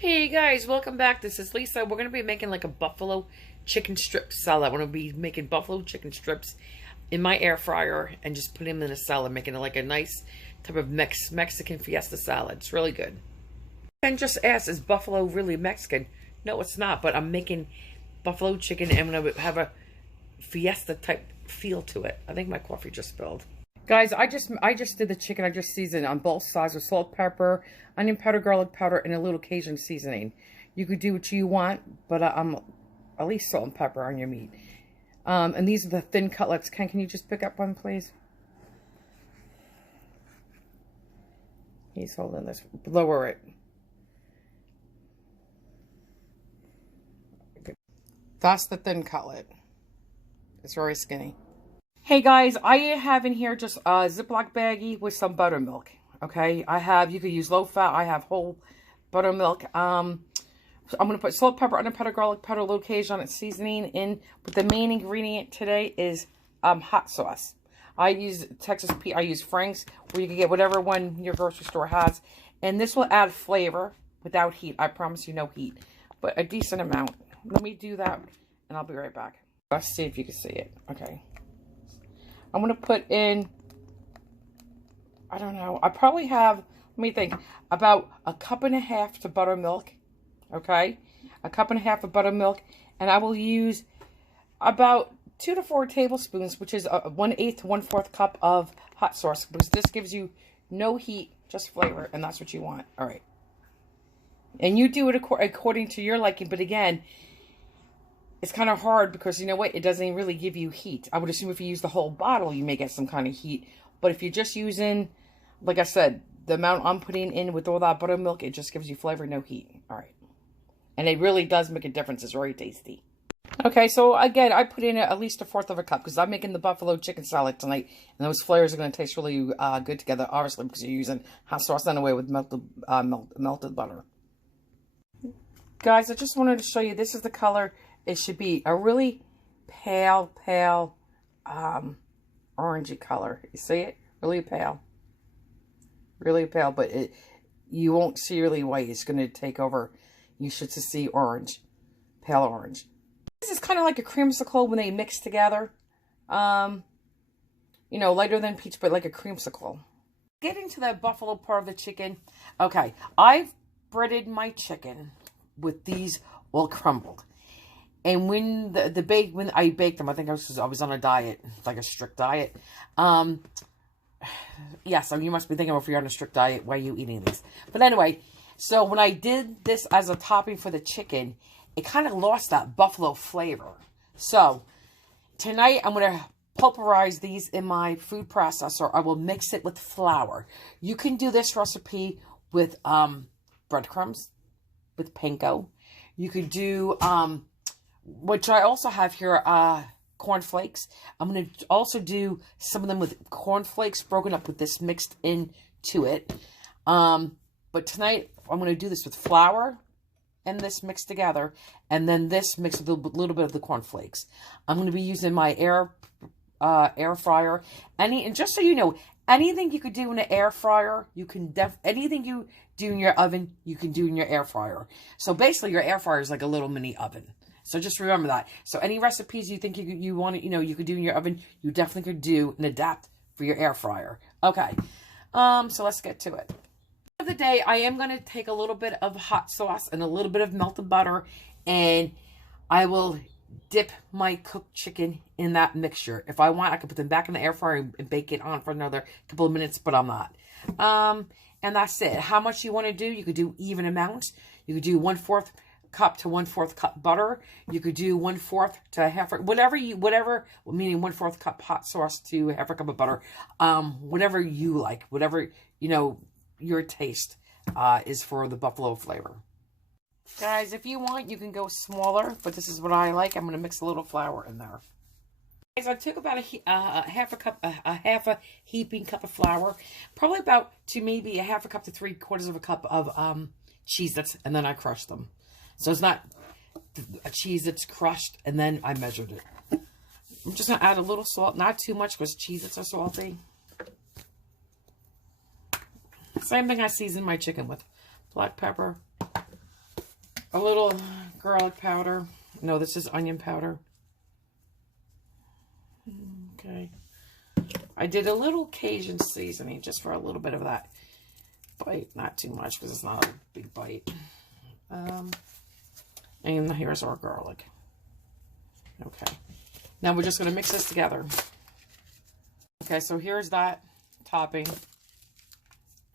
Hey guys, welcome back. This is Lisa. We're going to be making like a buffalo chicken strip salad. I'm going to be making buffalo chicken strips in my air fryer and just put them in a salad, making it like a nice type of Mexican fiesta salad. It's really good. And just ask, is buffalo really Mexican? No, it's not, but I'm making buffalo chicken and I'm going to have a fiesta type feel to it. I think my coffee just spilled. Guys, I just did the chicken. I just seasoned on both sides with salt, pepper, onion powder, garlic powder, and a little Cajun seasoning. You could do what you want, but at least salt and pepper on your meat. And these are the thin cutlets. Can you just pick up one, please? He's holding this. Lower it. That's the thin cutlet. It's very skinny. Hey guys, I have in here just a Ziploc baggie with some buttermilk. Okay, you could use low fat. I have whole buttermilk. I'm gonna put salt, pepper, onion powder, garlic powder, a little Cajun seasoning in. But the main ingredient today is hot sauce. I use I use Frank's, where you can get whatever one your grocery store has, and this will add flavor without heat. I promise you, no heat, but a decent amount. Let me do that, and I'll be right back. Let's see if you can see it. Okay. I'm going to put in, I don't know, I probably have, let me think, about a cup and a half to buttermilk, okay? A cup and a half of buttermilk, and I will use about 2 to 4 tablespoons, which is 1/8 to 1/4 cup of hot sauce, because this gives you no heat, just flavor, and that's what you want. All right. And you do it according to your liking, but again, it's kind of hard because, you know what, it doesn't really give you heat. I would assume if you use the whole bottle, you may get some kind of heat. But if you're just using, like I said, the amount I'm putting in with all that buttermilk, it just gives you flavor, no heat. All right. And it really does make a difference. It's very tasty. Okay, so again, I put in at least 1/4 of a cup because I'm making the buffalo chicken salad tonight. And those flavors are going to taste really good together, obviously, because you're using hot sauce anyway with melted butter. Guys, I just wanted to show you, this is the color. It should be a really pale, orangey color. You see it? Really pale. Really pale, but you won't see really white. It's going to take over. You should see orange. Pale orange. This is kind of like a creamsicle when they mix together. You know, lighter than peach, but like a creamsicle. Getting to the buffalo part of the chicken. Okay, I've breaded my chicken with these all crumbled. And when when I baked them, I think I was on a diet, like a strict diet. Yes, you must be thinking, well, if you're on a strict diet, why are you eating these? But anyway, so when I did this as a topping for the chicken, it kind of lost that buffalo flavor. So tonight I'm going to pulverize these in my food processor. I will mix it with flour. You can do this recipe with breadcrumbs, with panko. You could do which I also have here, cornflakes. I'm going to also do some of them with cornflakes broken up with this mixed into it. But tonight, I'm going to do this with flour and this mixed together. And then this mixed with a little bit of the cornflakes. I'm going to be using my air fryer. And just so you know, anything you could do in an air fryer, you can anything you do in your oven, you can do in your air fryer. So basically, your air fryer is like a little mini oven. So just remember that. So any recipes you think you want to, you could do in your oven, you definitely could do and adapt for your air fryer. Okay. So let's get to it. For the day, I am going to take a little bit of hot sauce and a little bit of melted butter, and I will dip my cooked chicken in that mixture. If I want, I can put them back in the air fryer and bake it on for another couple of minutes, but I'm not. And that's it. How much you want to do, you could do even amounts. You could do 1/4 cup to 1/4 cup butter. You could do 1/4 to a half, whatever, meaning 1/4 cup hot sauce to 1/2 cup of butter. Whatever you like, whatever, your taste is for the buffalo flavor. Guys, if you want, you can go smaller, but this is what I like. I'm going to mix a little flour in there. Guys, I took about a half a heaping cup of flour, probably about to maybe a 1/2 cup to 3/4 cup of Cheez-Its, and then I crushed them. So it's not a Cheez-Its crushed, and then I measured it. I'm just going to add a little salt, not too much because Cheez-Its are salty. Same thing I season my chicken with. Black pepper, a little garlic powder. No, this is onion powder. Okay. I did a little Cajun seasoning just for a little bit of that bite. Not too much because it's not a big bite. And here's our garlic. Okay. Now we're just going to mix this together. Okay, so here's that topping.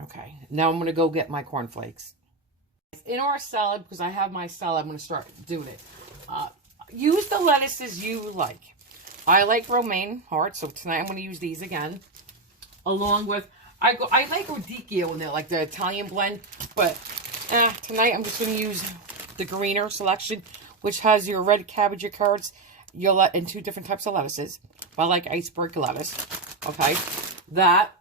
Okay, now I'm going to go get my cornflakes. In our salad, because I have my salad, I'm going to start doing it. Use the lettuces you like. I like romaine hearts, so tonight I'm going to use these again. Along with, I like radicchio in there, like the Italian blend, but tonight I'm just going to use the greener selection, which has your red cabbage, your carrots, and 2 different types of lettuces. I like iceberg lettuce. Okay, that.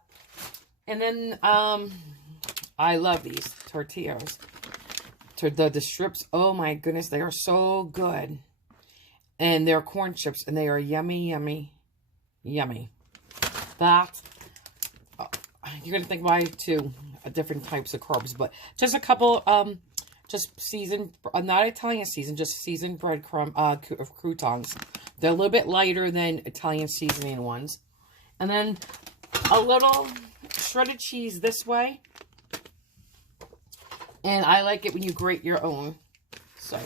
And then, I love these tortillas. The strips, oh my goodness, they are so good. And they're corn chips, and they are yummy, yummy, yummy. That, you're going to think why 2 different types of carbs, but just a couple, just seasoned, not Italian seasoned, just seasoned breadcrumb, croutons. They're a little bit lighter than Italian seasoning ones. And then a little shredded cheese this way. And I like it when you grate your own. So,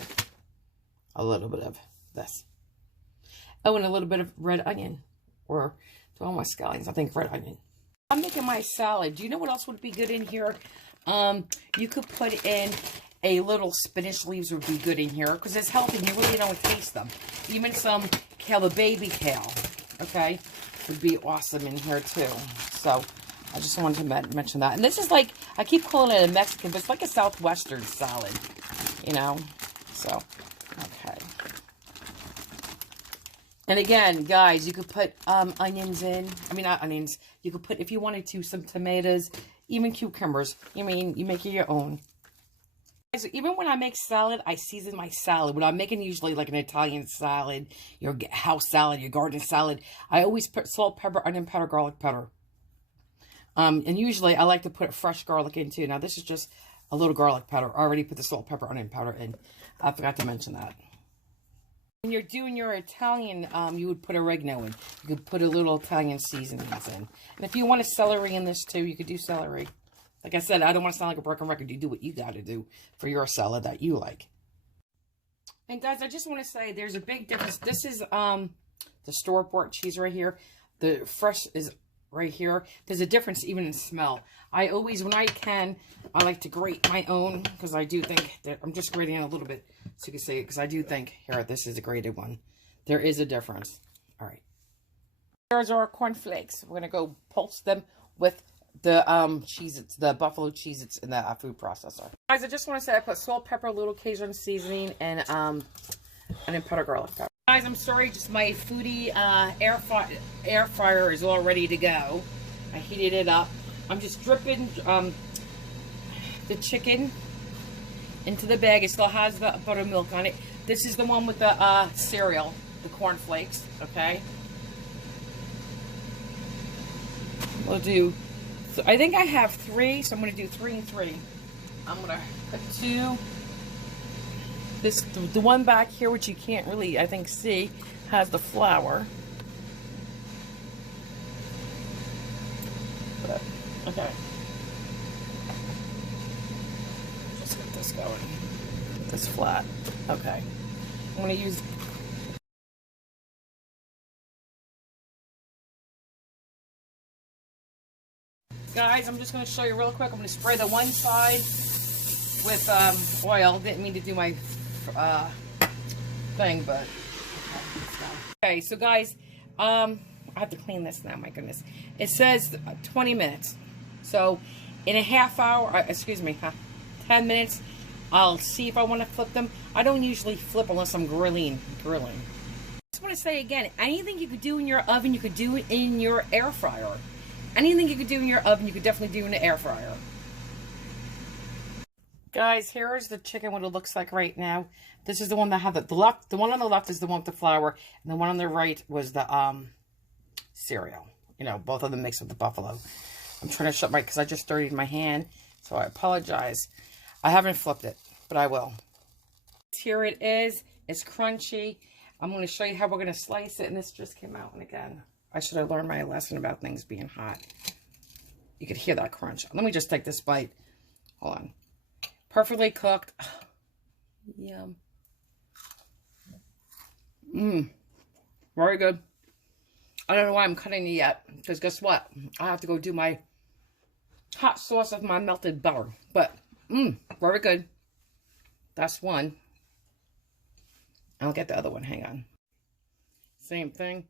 a little bit of this. Oh, and a little bit of red onion. Or, to all my scallions, I think red onion. I'm making my salad. Do you know what else would be good in here? You could put in a little spinach leaves would be good in here. Because it's healthy. You really don't taste them. Even some kale, the baby kale. Okay? Would be awesome in here too. So, I just wanted to mention that. And this is like, I keep calling it a Mexican, but it's like a Southwestern salad, you know? So, okay. And again, guys, you could put onions in. I mean, not onions. You could put, if you wanted to, some tomatoes, even cucumbers. I mean, you make it your own. So even when I make salad, I season my salad. When I'm making usually like an Italian salad, your house salad, your garden salad, I always put salt, pepper, onion powder, garlic powder. And usually I like to put fresh garlic in too. Now this is just a little garlic powder. I already put the salt, pepper, onion powder in. I forgot to mention that. When you're doing your Italian, you would put oregano in. You could put a little Italian seasonings in. And if you want a celery in this too, you could do celery. Like I said, I don't want to sound like a broken record. You do what you got to do for your salad that you like. And guys, I just want to say there's a big difference. This is the store-bought cheese right here. The fresh is right here. There's a difference even in smell. I always, when I can, I like to grate my own because I do think that I'm just grating it a little bit so you can see it because I do think, here, this is a grated one. There is a difference. All right. Here's our cornflakes. We're going to go pulse them with the Cheez-Its, the buffalo Cheez-Its in the food processor. Guys, I just want to say I put salt, pepper, a little Cajun seasoning, and then powder garlic powder. Guys, I'm sorry, just my foodie air fryer is all ready to go. I heated it up. I'm just dripping the chicken into the bag. It still has the buttermilk on it. This is the one with the cereal, the cornflakes, okay? We'll do, so I think I have 3, so I'm going to do 3 and 3. I'm going to put 2. The one back here, which you can't really, I think, see, has the flour. But, okay. Just get this going. This flat. Okay. I'm going to use... Guys, I'm just going to show you real quick. I'm going to spray the one side with oil. Didn't mean to do my thing, but okay. So guys, I have to clean this now. My goodness, it says 20 minutes. So in a half hour, excuse me, 10 minutes, I'll see if I want to flip them. I don't usually flip unless I'm grilling. I just want to say again, anything you could do in your oven, you could do in your air fryer. Anything you could do in your oven, you could definitely do in the air fryer. Guys, here is the chicken, what it looks like right now. This is the one that had the left. The one on the left is the one with the flour, and the one on the right was the cereal. You know, both of them mixed with the buffalo. I'm trying to shut my, because I just dirtied my hand, so I apologize. I haven't flipped it, but I will. Here it is. It's crunchy. I'm going to show you how we're going to slice it. And this just came out. And again, I should have learned my lesson about things being hot. You could hear that crunch. Let me just take this bite. Hold on. Perfectly cooked. Yum. Mmm. Very good. I don't know why I'm cutting it yet. Because guess what? I have to go do my hot sauce with my melted butter. But, very good. That's one. I'll get the other one. Hang on. Same thing.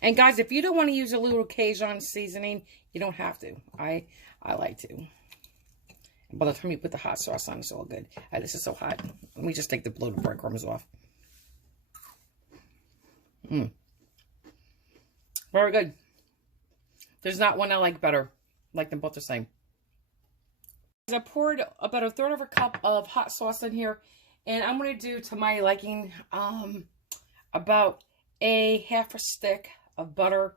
And guys, if you don't want to use a little Cajun seasoning, you don't have to. I like to. And by the time you put the hot sauce on, it's all good. This is so hot. Let me just take the bloated breadcrumbs off. Very good. There's not one I like better. I like them both the same. I poured about 1/3 of a cup of hot sauce in here. And I'm going to do, to my liking, about a half a stick of butter.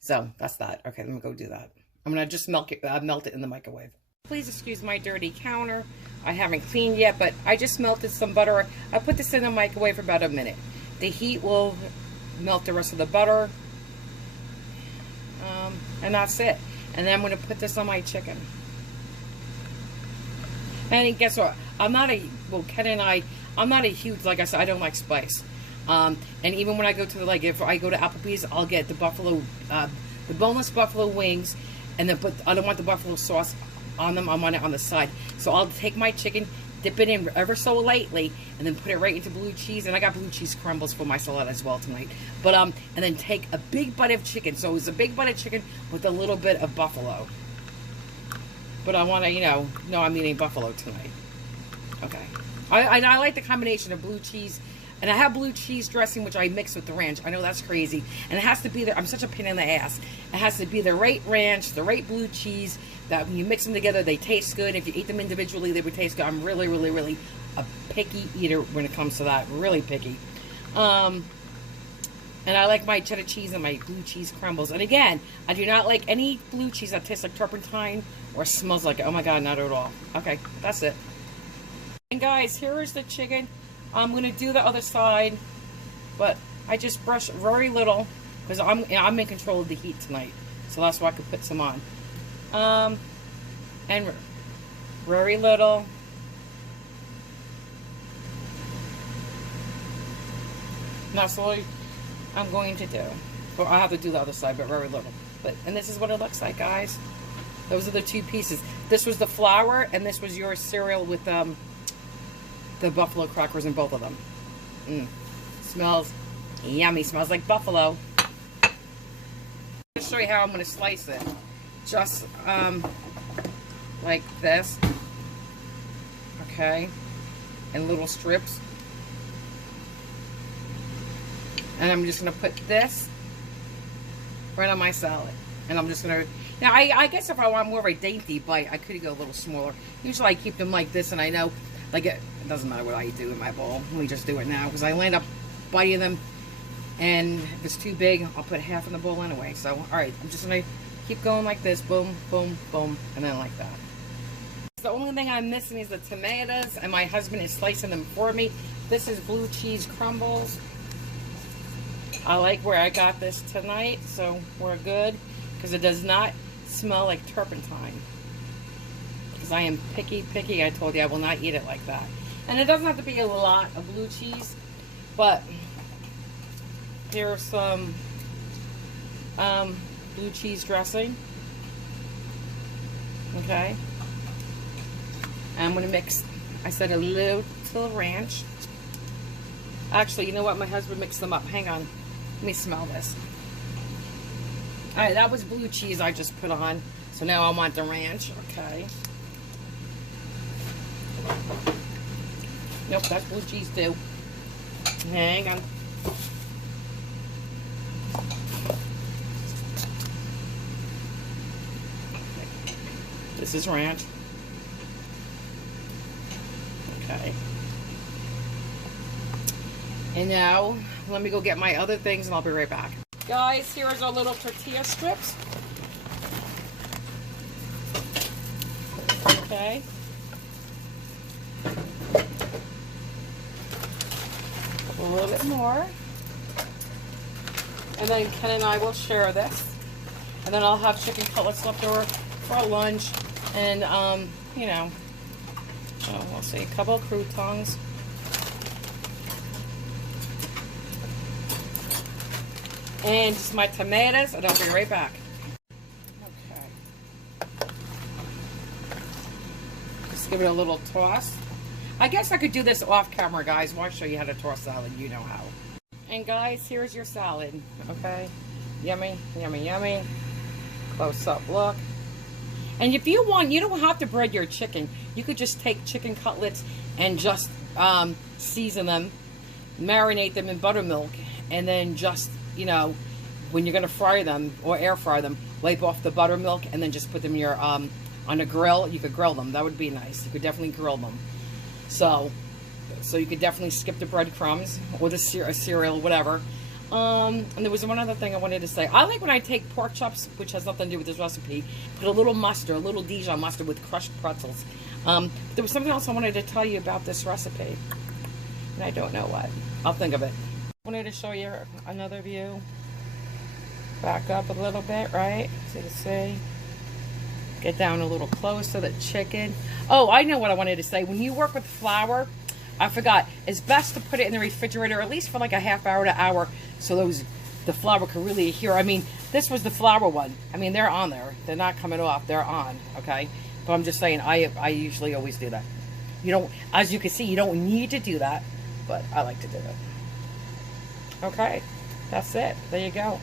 So that's that. Okay, let me go do that. I'm going to just melt it in the microwave. Please excuse my dirty counter. I haven't cleaned yet, but I just melted some butter. I put this in the microwave for about a minute. The heat will melt the rest of the butter. And that's it. And then I'm going to put this on my chicken. And guess what? I'm not a huge, like I said, I don't like spice. And even when I go to if I go to Applebee's, I'll get the the boneless buffalo wings, and then I don't want the buffalo sauce on them. I want it on the side. So I'll take my chicken, dip it in ever so lightly, and then put it right into blue cheese. And I got blue cheese crumbles for my salad as well tonight. But and then take a big bite of chicken. So it's a big bite of chicken with a little bit of buffalo. But I want to, know I'm eating buffalo tonight. Okay. I like the combination of blue cheese. And I have blue cheese dressing, which I mix with the ranch. I know that's crazy. And it has to be I'm such a pain in the ass. It has to be the right ranch, the right blue cheese, that when you mix them together, they taste good. If you eat them individually, they would taste good. I'm really, really, really a picky eater when it comes to that. Really picky. And I like my cheddar cheese and my blue cheese crumbles. And again, I do not like any blue cheese that tastes like turpentine or smells like it. Oh my God, not at all. Okay, that's it. And guys, here is the chicken. I'm going to do the other side, but I just brush very little because I'm in control of the heat tonight. So that's why I could put some on. And very little. That's all I'm going to do. But I have to do the other side, but very little. And this is what it looks like, guys. Those are the two pieces. This was the flour, and this was your cereal with the buffalo crackers in both of them. Smells yummy. Smells like buffalo. I'll show you how I'm going to slice it. Just like this. Okay. In little strips. And I'm just going to put this right on my salad. And I'm just going to... Now, I guess if I want more of a dainty bite, I could go a little smaller. Usually I keep them like this, and I know, like, it doesn't matter what I do in my bowl. Let me just do it now, because I land up biting them, and if it's too big, I'll put half in the bowl anyway. So, alright, I'm just going to keep going like this. Boom, boom, boom, and then like that. The only thing I'm missing is the tomatoes, and my husband is slicing them for me. This is blue cheese crumbles. I like where I got this tonight, so we're good, because it does not smell like turpentine. Because I am picky. I told you I will not eat it like that. And it doesn't have to be a lot of blue cheese, but here's some blue cheese dressing. Okay. And I'm going to mix, I said a little ranch. Actually, you know what? My husband mixed them up. Hang on. Let me smell this. Alright, that was blue cheese I just put on. So now I want the ranch. Okay. Nope, that's blue cheese too. Hang on. This is ranch. Okay. And now, let me go get my other things and I'll be right back. Guys, here is our little tortilla strips. Okay. bit more. And then Ken and I will share this. And then I'll have chicken cutlets left over for lunch. And, you know, we'll see, a couple of croutons. And just my tomatoes, and I'll be right back. Okay. Just give it a little toss. I guess I could do this off camera, guys. I want to show you how to toss salad. You know how. And guys, here's your salad. Okay. Yummy, yummy, yummy. Close up look. And if you want, you don't have to bread your chicken. You could just take chicken cutlets and just season them, marinate them in buttermilk, and then just, you know, when you're going to fry them or air fry them, wipe off the buttermilk and then just put them in your, on a grill. You could grill them. That would be nice. You could definitely grill them. So you could definitely skip the breadcrumbs or the cereal, whatever. And there was one other thing I wanted to say. I like when I take pork chops, which has nothing to do with this recipe, put a little mustard, a little Dijon mustard with crushed pretzels. But there was something else I wanted to tell you about this recipe, and I don't know what. I'll think of it. I wanted to show you another view. Back up a little bit, right? So you see. Get down a little closer, the chicken. Oh, I know what I wanted to say. When you work with flour, I forgot, it's best to put it in the refrigerator at least for like a half hour to hour so the flour can really adhere. I mean, this was the flour one. I mean, they're on there. They're not coming off. They're on, okay? But I'm just saying, I usually always do that. You don't, as you can see, you don't need to do that, but I like to do it. Okay, that's it. There you go.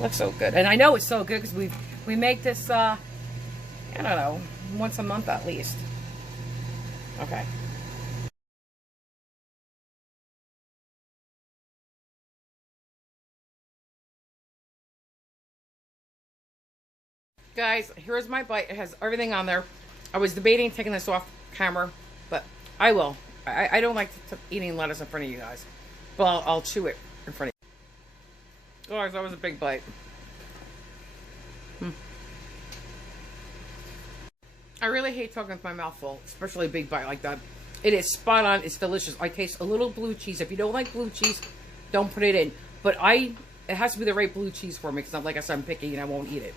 Looks so good. And I know it's so good because we make this, I don't know, once a month at least. Okay. Guys, here's my bite. It has everything on there. I was debating taking this off camera, but I will. I don't like eating lettuce in front of you guys, but I'll chew it in front of you. Guys, that was a big bite. I really hate talking with my mouth full, especially a big bite like that. It is spot on. It's delicious. I taste a little blue cheese. If you don't like blue cheese, don't put it in. But it has to be the right blue cheese for me because, like I said, I'm picky and I won't eat it.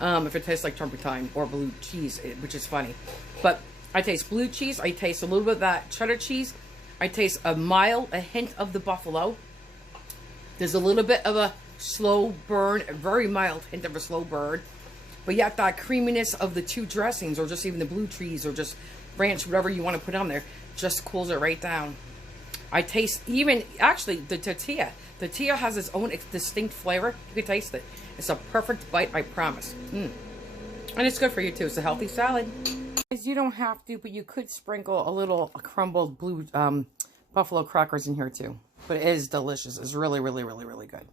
If it tastes like turpentine or blue cheese, which is funny. But I taste blue cheese. I taste a little bit of that cheddar cheese. I taste a hint of the buffalo. There's a little bit of a slow burn, a very mild hint of a slow burn. But yet that creaminess of the two dressings, or just even the blue cheese, or just ranch, whatever you want to put on there, just cools it right down. I taste even, actually, the tortilla. The tortilla has its own distinct flavor. You can taste it. It's a perfect bite, I promise. And it's good for you, too. It's a healthy salad. You don't have to, but you could sprinkle a little crumbled blue buffalo crackers in here, too. But it is delicious. It's really, really, really, really good.